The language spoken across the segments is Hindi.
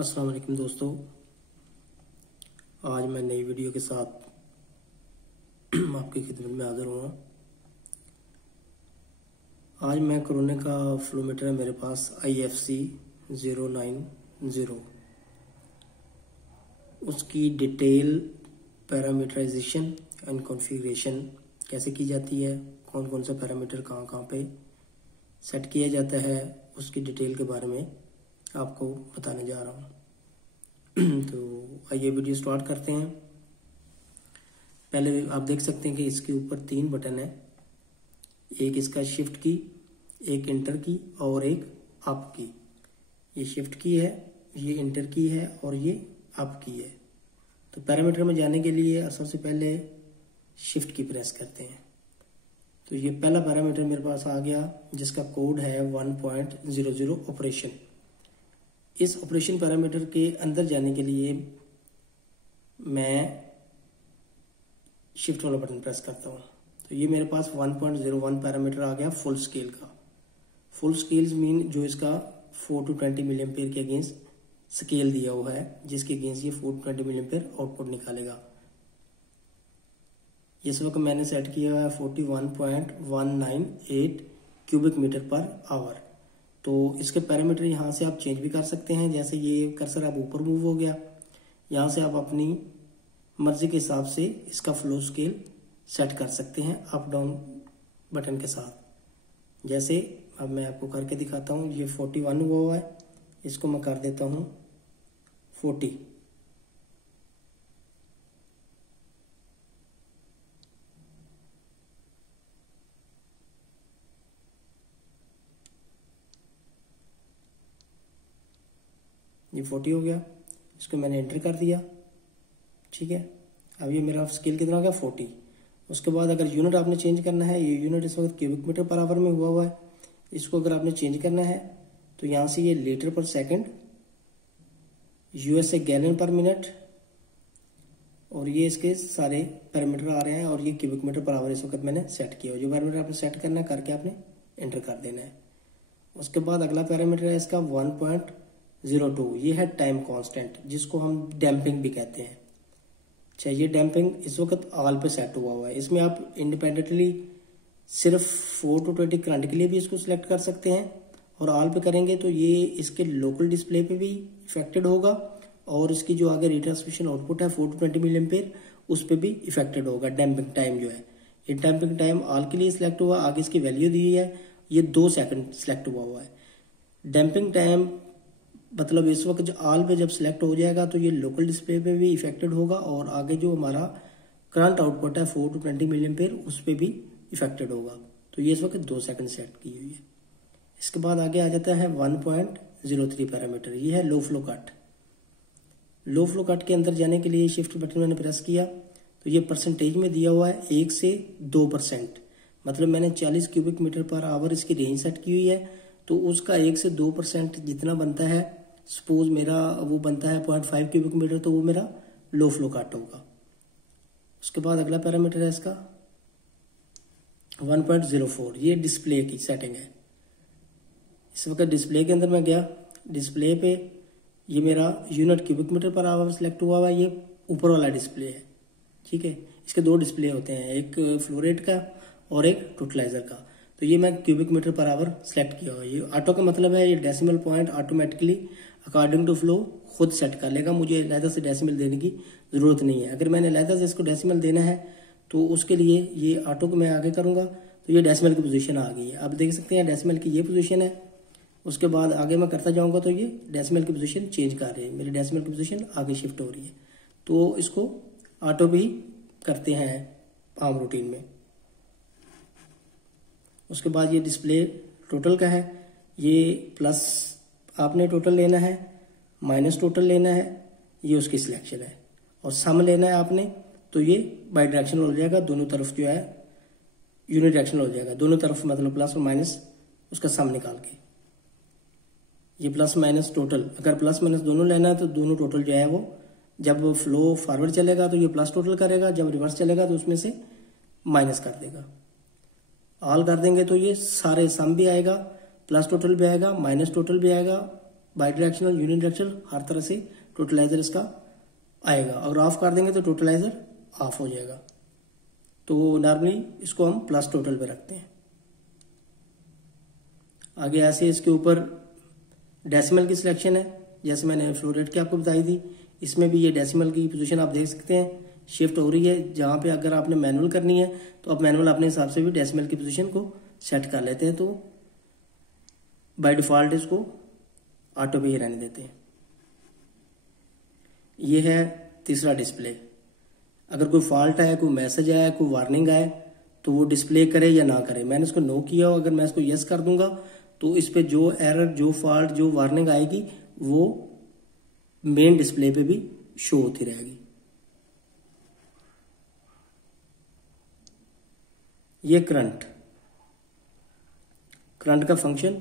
अस्सलाम वालेकुम दोस्तों, आज मैं नई वीडियो के साथ आपकी खिदमत में हाजिर हुआ। आज मैं कोरोना का फ्लोमीटर है मेरे पास IFC 090। उसकी डिटेल पैरामीटराइजेशन एंड कॉन्फ़िगरेशन कैसे की जाती है, कौन कौन सा पैरामीटर कहाँ कहाँ पे सेट किया जाता है, उसकी डिटेल के बारे में आपको बताने जा रहा हूँ। तो आइए वीडियो स्टार्ट करते हैं। पहले आप देख सकते हैं कि इसके ऊपर 3 बटन है, एक इसका शिफ्ट की, एक इंटर की और एक अप की। ये शिफ्ट की है, ये इंटर की है और ये अप की है। तो पैरामीटर में जाने के लिए सबसे पहले शिफ्ट की प्रेस करते हैं। तो ये पहला पैरामीटर मेरे पास आ गया जिसका कोड है 1.00 ऑपरेशन। इस ऑपरेशन पैरामीटर के अंदर जाने के लिए मैं शिफ्ट वाला बटन प्रेस करता हूँ। तो ये मेरे पास 1.01 पैरामीटर आ गया फुल स्केल का। फुल स्केल मीन जो इसका 4 to 20 मिली एम्पेयर के अगेंस्ट स्केल दिया हुआ है, जिसके अगेंस्ट ये 4 to 20 मिली एम्पेयर आउटपुट निकालेगा। इस वक्त मैंने सेट किया हुआ है 41.198 क्यूबिक मीटर पर आवर। तो इसके पैरामीटर यहाँ से आप चेंज भी कर सकते हैं। जैसे ये कर्सर अब ऊपर मूव हो गया, यहाँ से आप अपनी मर्जी के हिसाब से इसका फ्लो स्केल सेट कर सकते हैं अप डाउन बटन के साथ। जैसे अब मैं आपको करके दिखाता हूँ। ये 41 हुआ है, इसको मैं कर देता हूँ 40। ये 40 हो गया, इसको मैंने एंटर कर दिया। ठीक है, अब ये मेरा स्केल कितना हो गया 40। उसके बाद अगर यूनिट आपने चेंज करना है, ये यूनिट इस वक्त क्यूबिक मीटर पर आवर में हुआ है, इसको अगर आपने चेंज करना है तो यहाँ से ये लीटर पर सेकंड, USA गैलन पर मिनट, और ये इसके सारे पैरामीटर आ रहे हैं। और ये क्यूबिक मीटर पर आवर इस वक्त मैंने सेट किया। जो पैरामीटर आपने सेट करना है करके आपने एंटर कर देना है। उसके बाद अगला पैरामीटर है इसका 1.02। ये है टाइम कांस्टेंट, जिसको हम डैम्पिंग भी कहते हैं। अच्छा, ये डैम्पिंग इस वक्त ऑल पे सेट हुआ है। इसमें आप इंडिपेंडेंटली सिर्फ 4 to 20 करंट के लिए भी इसको सिलेक्ट कर सकते हैं, और ऑल पे करेंगे तो ये इसके लोकल डिस्प्ले पे भी इफेक्टेड होगा, और इसकी जो आगे रिट्रांसमिशन आउटपुट है 4 to 20 मिली एम्पेयर, उस पर भी इफेक्टेड होगा। डैम्पिंग टाइम जो है, ये डैम्पिंग टाइम ऑल के लिए सिलेक्ट हुआ, आगे इसकी वैल्यू दी है, ये 2 सेकंड सिलेक्ट हुआ है। डैम्पिंग टाइम मतलब इस वक्त जो ऑल पे जब सिलेक्ट हो जाएगा तो ये लोकल डिस्प्ले पे भी इफेक्टेड होगा, और आगे जो हमारा करंट आउटपुट है 4 to 20 मिली एम्पेयर, उस पर भी इफेक्टेड होगा। तो ये इस वक्त 2 सेकंड सेट की हुई है। इसके बाद आगे आ जाता है 1.03 पैरामीटर। ये है low flow cut. Low flow cut के अंदर जाने के लिए शिफ्ट बटन मैंने प्रेस किया तो ये परसेंटेज में दिया हुआ है 1 से 2%। मतलब मैंने 40 क्यूबिक मीटर पर आवर इसकी रेंज सेट की हुई है, तो उसका 1 से 2% जितना बनता है, सपोज मेरा वो बनता है 0.5 क्यूबिक मीटर, तो वो मेरा लो फ्लो कट होगा। उसके बाद अगला पैरामीटर है इसका 1.04। ये डिस्प्ले की सेटिंग है। इस वक्त डिस्प्ले के अंदर मैं गया, डिस्प्ले पे ये मेरा unit cubic metre per hour select हुआ है। ये ऊपर वाला डिस्प्ले है। ठीक है, इसके 2 डिस्प्ले होते हैं, एक फ्लो रेट का और एक टोटलाइजर का। तो ये मैं cubic metre per hour select किया हुआ है। ये ऑटो का मतलब है ये decimal point automatically according to flow खुद सेट कर लेगा। मुझे अलहदा से डेसिमल देने की जरूरत नहीं है। अगर मैंने अलहदा से इसको डेसिमल देना है तो उसके लिए ये ऑटो को मैं आगे करूंगा तो ये डेसिमल की पोजीशन आ गई है। आप देख सकते हैं डेसिमल की ये पोजीशन है। उसके बाद आगे मैं करता जाऊंगा तो ये डेसिमल की पोजीशन चेंज कर रही है। मेरी डेसिमल की पोजीशन आगे शिफ्ट हो रही है। तो इसको ऑटो भी करते हैं आम रूटीन में। उसके बाद ये डिस्प्ले टोटल का है। ये प्लस आपने टोटल लेना है, माइनस टोटल लेना है, ये उसकी सिलेक्शन है। और सम लेना है आपने तो ये बाई डायरेक्शनल हो जाएगा। दोनों तरफ जो है यूनिडायरेक्शनल हो जाएगा। दोनों तरफ मतलब प्लस और माइनस उसका सम निकाल के। ये प्लस माइनस टोटल, अगर प्लस माइनस दोनों लेना है तो दोनों टोटल जो है वो जब फ्लो फॉरवर्ड चलेगा तो ये प्लस टोटल करेगा, जब रिवर्स चलेगा तो उसमें से माइनस कर देगा। ऑल कर देंगे तो ये सारे सम भी आएगा, प्लस टोटल भी आएगा, माइनस टोटल भी आएगा, बाई डायरेक्शनल, यूनिडायरेक्शनल, हर तरह से टोटलाइजर इसका आएगा। अगर ऑफ कर देंगे तो टोटलाइजर ऑफ हो जाएगा। तो नॉर्मली इसको हम प्लस टोटल पे रखते हैं। आगे ऐसे इसके ऊपर डेसिमल की सिलेक्शन है, जैसे मैंने फ्लो रेट की आपको बताई थी। इसमें भी ये डेसिमल की पोजीशन आप देख सकते हैं शिफ्ट हो रही है। जहां पे अगर आपने मैनुअल करनी है तो आप मैनुअल अपने हिसाब से भी डेसिमल की पोजीशन को सेट कर लेते हैं। तो बाय डिफॉल्ट इसको ऑटो पे ही रहने देते हैं। ये है तीसरा डिस्प्ले। अगर कोई फॉल्ट आए, कोई मैसेज आया, कोई वार्निंग आए तो वो डिस्प्ले करे या ना करे। मैंने इसको नो किया हो, अगर मैं इसको यस कर दूंगा तो इस पे जो एरर, जो फॉल्ट, जो वार्निंग आएगी वो मेन डिस्प्ले पे भी शो होती रहेगी। ये करंट का फंक्शन,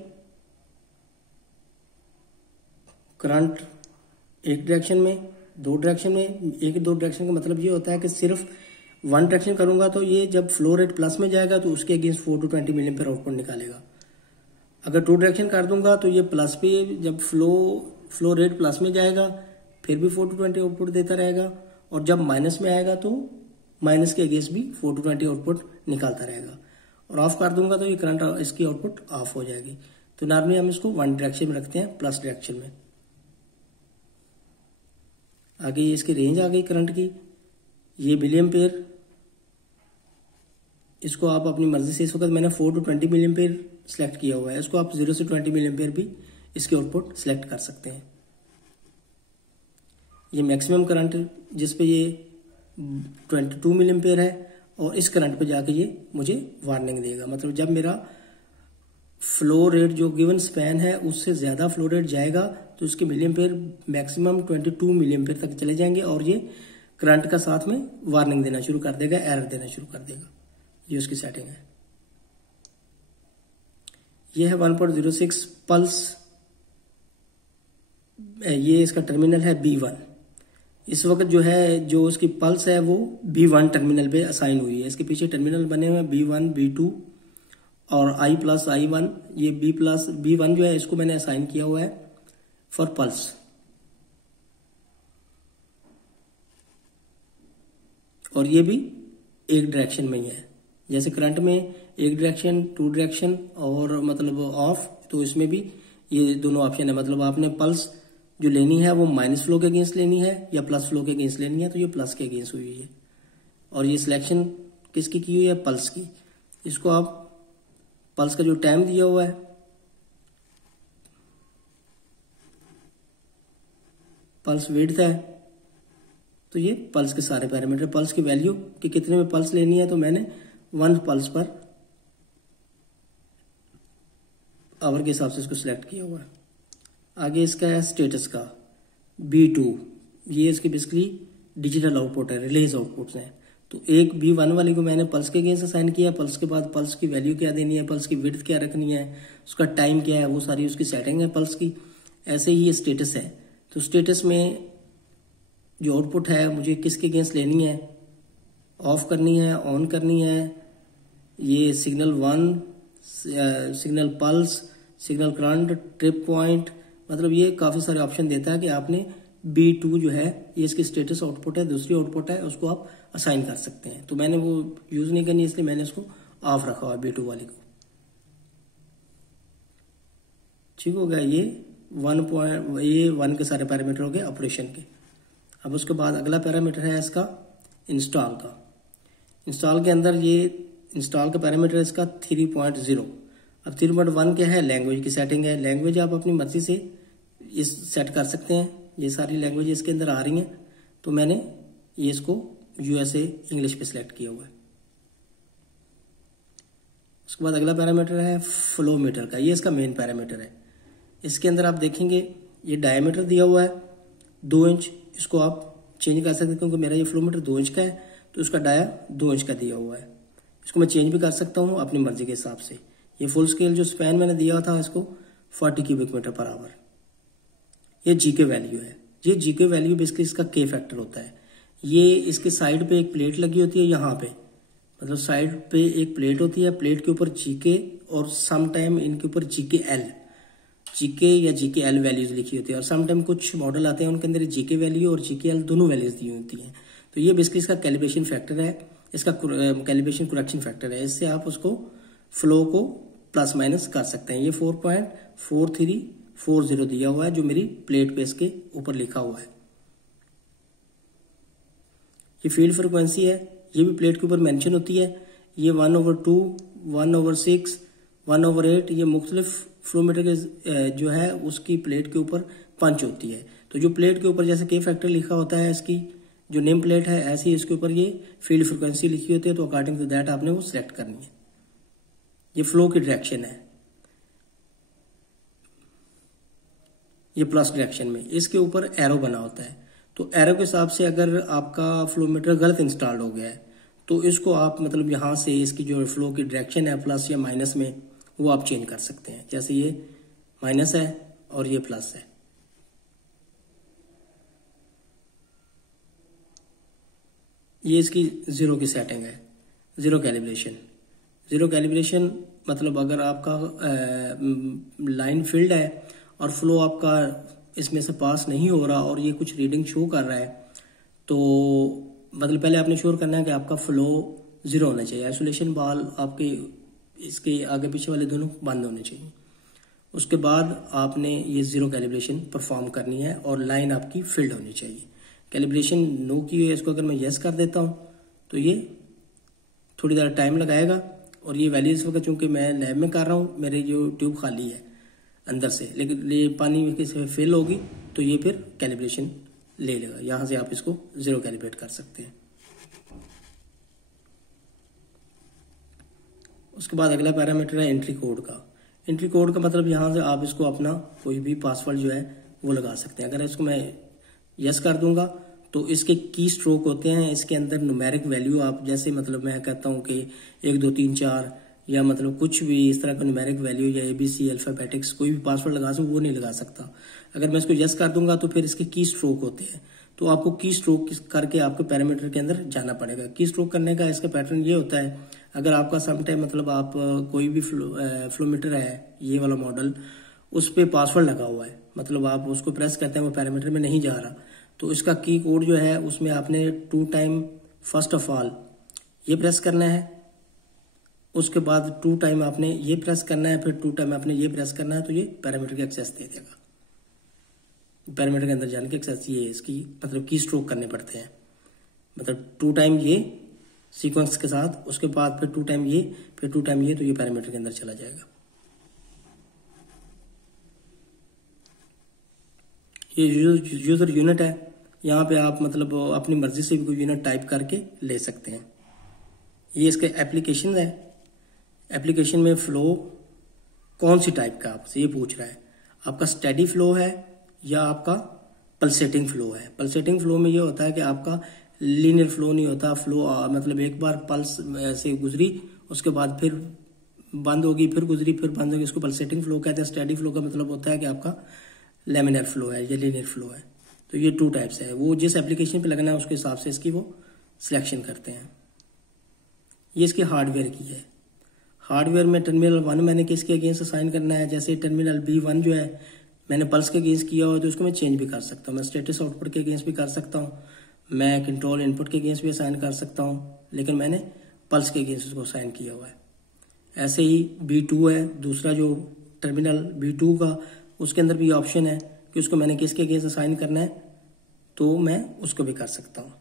करंट एक डायरेक्शन में, दो डायरेक्शन में। एक दो डायरेक्शन का मतलब ये होता है कि सिर्फ वन डायरेक्शन करूंगा तो ये जब फ्लो रेट प्लस में जाएगा तो उसके अगेंस्ट 4 to 20 मिलियन पर आउटपुट निकालेगा। अगर टू डायरेक्शन कर दूंगा तो ये प्लस पे, जब फ्लो रेट प्लस में जाएगा फिर भी 4 to 20 आउटपुट देता रहेगा, और जब माइनस में आएगा तो माइनस के अगेंस्ट भी 4 to 20 आउटपुट निकालता रहेगा। और ऑफ कर दूंगा तो ये करंट, इसकी आउटपुट ऑफ हो जाएगी। तो नॉर्मली हम इसको वन डायरेक्शन में रखते हैं, प्लस डायरेक्शन में। आगे ये इसकी रेंज आ गई करंट की। ये मिलियम्पेयर, इसको आप अपनी मर्जी से, इस वक्त मैंने 4 to 20 मिलियम्पेयर सिलेक्ट किया हुआ है। इसको आप 0 से 20 मिलियम्पेयर भी इसके आउटपुट सिलेक्ट कर सकते हैं। ये मैक्सिमम करंट जिसपे ये 22 मिलियम्पेयर है, और इस करंट पे जाके ये मुझे वार्निंग देगा। मतलब जब मेरा फ्लो रेट जो गिवन स्पैन है उससे ज्यादा फ्लो रेट जाएगा तो इसके मिलियम्पेयर मैक्सिमम 22 मिलियम्पेयर तक चले जाएंगे, और ये करंट का साथ में वार्निंग देना शुरू कर देगा, एरर देना शुरू कर देगा। ये उसकी सेटिंग है। ये है 1.06 पल्स। ये इसका टर्मिनल है B1। इस वक्त जो है, जो उसकी पल्स है वो B1 टर्मिनल पे असाइन हुई है। इसके पीछे टर्मिनल बने हुए हैं B1, B2 और I+I1। ये B1 जो है इसको मैंने असाइन किया हुआ है फॉर पल्स। और ये भी एक डायरेक्शन में ही है। जैसे करंट में एक डायरेक्शन, टू डायरेक्शन और मतलब ऑफ, तो इसमें भी ये दोनों ऑप्शन है। मतलब आपने पल्स जो लेनी है वो माइनस फ्लो के अगेंस्ट लेनी है या प्लस फ्लो के अगेंस्ट लेनी है, तो ये प्लस के अगेंस्ट हुई है। और ये सिलेक्शन किसकी की हुई है? पल्स की। इसको आप पल्स का जो टाइम दिया हुआ है, पल्स विड्थ है, तो ये पल्स के सारे पैरामीटर, पल्स की वैल्यू कि कितने में पल्स लेनी है, तो मैंने 1 पल्स पर आवर के हिसाब से इसको सिलेक्ट किया हुआ है। आगे इसका है स्टेटस का B2। ये इसकी बेसिकली डिजिटल आउटपुट है, रिलेज आउटपुट्स हैं। तो एक B1 वाली को मैंने पल्स के अगेंस्ट असाइन किया। पल्स के बाद पल्स की वैल्यू क्या देनी है, पल्स की विड्थ क्या रखनी है, उसका टाइम क्या है, वो सारी उसकी सेटिंग है पल्स की। ऐसे ही ये स्टेटस है। तो स्टेटस में जो आउटपुट है मुझे किसके अगेंस्ट लेनी है, ऑफ करनी है, ऑन करनी है। ये signal 1, signal pulse, signal current, trip point, मतलब ये काफी सारे ऑप्शन देता है कि आपने B2 जो है ये इसकी स्टेटस आउटपुट है, दूसरी आउटपुट है, उसको आप असाइन कर सकते हैं। तो मैंने वो यूज नहीं करनी, इसलिए मैंने इसको ऑफ रखा हुआ B2 वाली को। ठीक हो गया। ये 1 के सारे पैरामीटर हो गए ऑपरेशन के। अब उसके बाद अगला पैरामीटर है इसका इंस्टॉल का। इंस्टॉल के अंदर ये इंस्टॉल का पैरामीटर है इसका 3.0। अब 3.1 क्या है? लैंग्वेज की सेटिंग है। लैंग्वेज आप अपनी मर्जी से इस सेट कर सकते हैं। ये सारी लैंग्वेज इसके अंदर आ रही हैं, तो मैंने ये इसको USA इंग्लिश पे सिलेक्ट किया हुआ है। उसके बाद अगला पैरामीटर है फ्लो मीटर का। ये इसका मेन पैरामीटर है। इसके अंदर आप देखेंगे ये डायमीटर दिया हुआ है 2 इंच। इसको आप चेंज कर सकते हैं, क्योंकि मेरा ये फ्लो मीटर 2 इंच का है तो उसका डाया 2 इंच का दिया हुआ है। इसको मैं चेंज भी कर सकता हूँ अपनी मर्जी के हिसाब से। ये फुल स्केल जो स्पैन मैंने दिया था इसको 40 क्यूबिक मीटर पर आवर। ये GK वैल्यू है। ये GK वैल्यू बेसिकली इसका K फैक्टर होता है। ये इसके साइड पे एक प्लेट लगी होती है, यहाँ पे मतलब साइड पे एक प्लेट होती है, प्लेट के ऊपर GK और सम टाइम इनके ऊपर GKL। जीके या जीके एल वैल्यूज लिखी होती है, और समटाइम कुछ मॉडल आते हैं उनके अंदर जीके वैल्यू और जीके एल दोनों वैल्यूज दी होती हैं। तो ये बेसिकली इसका कैलिब्रेशन फैक्टर है, इसका कैलिब्रेशन करेक्शन फैक्टर है। इससे आप उसको फ्लो को प्लस माइनस कर सकते हैं। ये 4.4340 दिया हुआ है जो मेरी प्लेट पे इसके ऊपर लिखा हुआ है। ये फील्ड फ्रिक्वेंसी है, ये भी प्लेट के ऊपर मेंशन होती है। ये 1/2, 1/6, 1/8 ये मुख्तलिफ फ्लोमीटर के जो है उसकी प्लेट के ऊपर पंच होती है। तो जो प्लेट के ऊपर जैसे के फैक्टर लिखा होता है इसकी जो नेम प्लेट है, ऐसे ही इसके ऊपर ये फील्ड फ्रिक्वेंसी लिखी होती है। तो अकॉर्डिंग टू दैट आपने वो सिलेक्ट करनी है। ये फ्लो की डायरेक्शन है, ये प्लस डायरेक्शन में, इसके ऊपर एरो बना होता है। तो एरो के हिसाब से अगर आपका फ्लोमीटर गलत इंस्टॉल हो गया है तो इसको आप मतलब यहां से इसकी जो फ्लो की डायरेक्शन है प्लस या माइनस में वो आप चेंज कर सकते हैं। जैसे ये माइनस है और ये प्लस है। ये इसकी जीरो की सेटिंग है, जीरो कैलिब्रेशन। जीरो कैलिब्रेशन मतलब अगर आपका लाइन फील्ड है और फ्लो आपका इसमें से पास नहीं हो रहा और ये कुछ रीडिंग शो कर रहा है, तो मतलब पहले आपने श्योर करना है कि आपका फ्लो जीरो होना चाहिए। आइसोलेशन बाल आपके इसके आगे पीछे वाले दोनों बंद होने चाहिए। उसके बाद आपने ये जीरो कैलिब्रेशन परफॉर्म करनी है और लाइन आपकी फील्ड होनी चाहिए। कैलिब्रेशन नो की है, इसको अगर मैं यस कर देता हूं तो ये थोड़ी ज़्यादा टाइम लगाएगा। और ये वैल्यू इस वक्त चूंकि मैं लैब में कर रहा हूं, मेरी जो ट्यूब खाली है अंदर से, लेकिन ये पानी से फिल होगी तो ये फिर कैलिब्रेशन ले लेगा। यहां से आप इसको जीरो कैलिब्रेट कर सकते हैं। उसके बाद अगला पैरामीटर है एंट्री कोड का। एंट्री कोड का मतलब यहां से आप इसको अपना कोई भी पासवर्ड जो है वो लगा सकते हैं। अगर इसको मैं यस कर दूंगा तो इसके की स्ट्रोक होते हैं, इसके अंदर न्यूमेरिक वैल्यू आप जैसे मतलब मैं कहता हूं कि 1 2 3 4 या मतलब कुछ भी इस तरह का न्यूमेरिक वैल्यू या ABC अल्फाबेटिक्स कोई भी पासवर्ड लगा सकूं वो नहीं लगा सकता। अगर मैं इसको यस कर दूंगा तो फिर इसके की स्ट्रोक होते हैं। तो आपको की स्ट्रोक करके आपके पैरामीटर के अंदर जाना पड़ेगा। की स्ट्रोक करने का इसका पैटर्न ये होता है, अगर आपका समटाइम मतलब आप कोई भी फ्लोमीटर है ये वाला मॉडल, उस पर पासवर्ड लगा हुआ है, मतलब आप उसको प्रेस करते हैं वो पैरामीटर में नहीं जा रहा, तो इसका की कोड जो है उसमें आपने 2 टाइम फर्स्ट ऑफ ऑल ये प्रेस करना है, उसके बाद 2 टाइम आपने ये प्रेस करना है, फिर 2 टाइम आपने ये प्रेस करना है, तो ये पैरामीटर की एक्सेस दे देगा। पैरामीटर के अंदर जाने की एक्सेस ये इसकी मतलब की स्ट्रोक करने पड़ते हैं, मतलब 2 टाइम ये सीक्वेंस के साथ, उसके बाद फिर 2 टाइम ये, फिर 2 टाइम ये, तो ये पैरामीटर के अंदर चला जाएगा। ये यूजर यूनिट है, यहाँ पे आप मतलब अपनी मर्जी से भी कोई यूनिट टाइप करके ले सकते हैं। ये इसके एप्लीकेशन है। एप्लीकेशन में फ्लो कौन सी टाइप का आपसे ये पूछ रहा है, आपका स्टेडी फ्लो है या आपका पल्सेटिंग फ्लो है। पल्सेटिंग फ्लो में ये होता है कि आपका लीनियर फ्लो नहीं होता। फ्लो मतलब एक बार पल्स से गुजरी, उसके बाद फिर बंद होगी, फिर गुजरी, फिर बंद होगी, इसको पल्सेटिंग फ्लो कहते हैं। स्टेडी फ्लो का मतलब होता है कि आपका लेमिनर फ्लो है या लीनियर फ्लो है। तो ये 2 टाइप्स है, वो जिस एप्लीकेशन पे लगना है उसके हिसाब से इसकी वो सिलेक्शन करते हैं। ये इसके हार्डवेयर की है। हार्डवेयर में टर्मिनल 1 मैंने किसके अगेंस्ट असाइन करना है, जैसे टर्मिनल B1 जो है मैंने पल्स के अगेंस्ट किया हो तो उसको मैं चेंज भी कर सकता हूँ। मैं स्टेटस आउटपुट के अगेंस्ट भी कर सकता हूँ, मैं कंट्रोल इनपुट के अगेंस्ट भी असाइन कर सकता हूँ, लेकिन मैंने पल्स के अगेंस्ट उसको असाइन किया हुआ है। ऐसे ही B2 है दूसरा जो टर्मिनल B2 का, उसके अंदर भी ऑप्शन है कि उसको मैंने किसके अगेंस्ट असाइन करना है, तो मैं उसको भी कर सकता हूँ।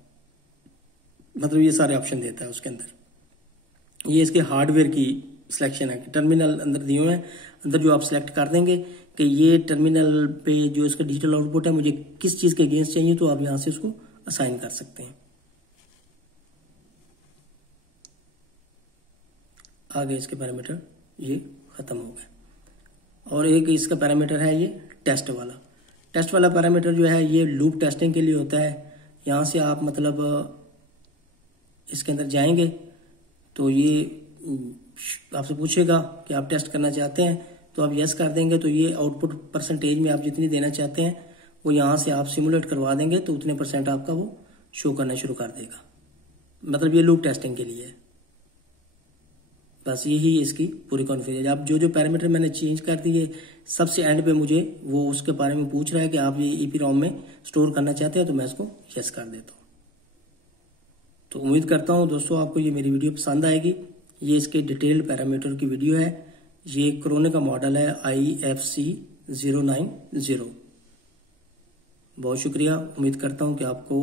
मतलब ये सारे ऑप्शन देता है उसके अंदर। ये इसके हार्डवेयर की सिलेक्शन है कि टर्मिनल अंदर दिए हुए हैं, अंदर जो आप सिलेक्ट कर देंगे कि ये टर्मिनल पे जो इसका डिजिटल आउटपुट है मुझे किस चीज के अगेंस्ट चाहिए, तो आप यहां से उसको असाइन कर सकते हैं। आगे इसके पैरामीटर ये खत्म हो गए। और एक इसका पैरामीटर है ये टेस्ट वाला। टेस्ट वाला पैरामीटर जो है ये लूप टेस्टिंग के लिए होता है। यहां से आप मतलब इसके अंदर जाएंगे तो ये आपसे पूछेगा कि आप टेस्ट करना चाहते हैं, तो आप यस कर देंगे तो ये आउटपुट परसेंटेज में आप जितनी देना चाहते हैं वो यहाँ से आप सिमुलेट करवा देंगे तो उतने % आपका वो शो करना शुरू कर देगा। मतलब ये लूप टेस्टिंग के लिए है। बस यही इसकी पूरी कॉन्फ़िगरेशन। अब जो जो पैरामीटर मैंने चेंज कर दिए, सबसे एंड पे मुझे वो उसके बारे में पूछ रहा है कि आप ये EEPROM में स्टोर करना चाहते हैं, तो मैं इसको यस कर देता हूँ। तो उम्मीद करता हूँ दोस्तों आपको ये मेरी वीडियो पसंद आएगी। ये इसके डिटेल्ड पैरामीटर की वीडियो है। ये क्रोने का मॉडल है IFC 090। बहुत शुक्रिया। उम्मीद करता हूँ कि आपको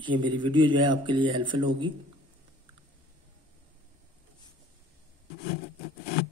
ये मेरी वीडियो जो है आपके लिए हेल्पफुल होगी।